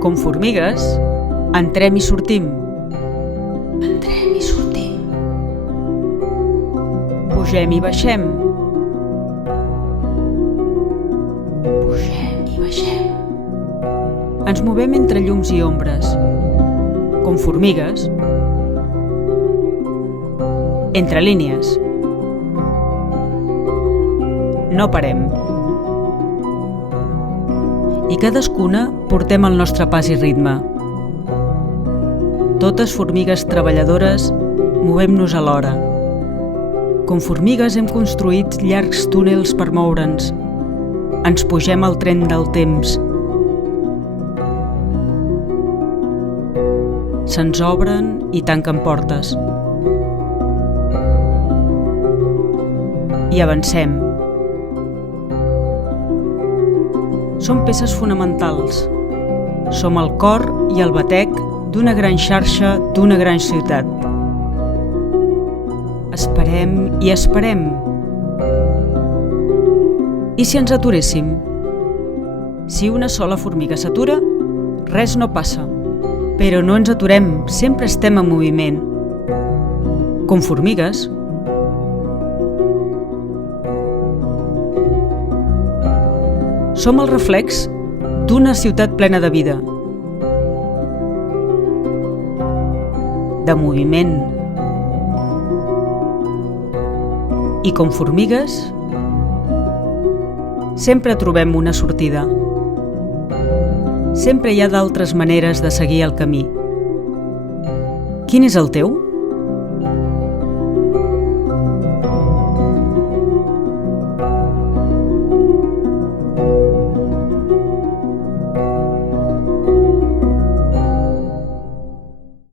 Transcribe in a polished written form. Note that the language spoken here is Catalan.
Com formigues, entrem i sortim. Entrem i sortim. Pugem i baixem. Pugem i baixem. Ens movem entre llums i ombres. Com formigues. Entre línies. No parem. I cadascuna portem el nostre pas i ritme. Totes formigues treballadores movem-nos alhora. Com formigues hem construït llargs túnels per moure'ns. Ens pugem al tren del temps. Se'ns obren i tanquen portes. I avancem. Som peces fonamentals. Som el cor i el batec d'una gran xarxa, d'una gran ciutat. Esperem i esperem. I si ens aturéssim? Si una sola formiga s'atura, res no passa. Però no ens aturem, sempre estem en moviment. Com formigues. Som el reflex d'una ciutat plena de vida, de moviment. I com formigues, sempre trobem una sortida. Sempre hi ha d'altres maneres de seguir el camí. Quin és el teu?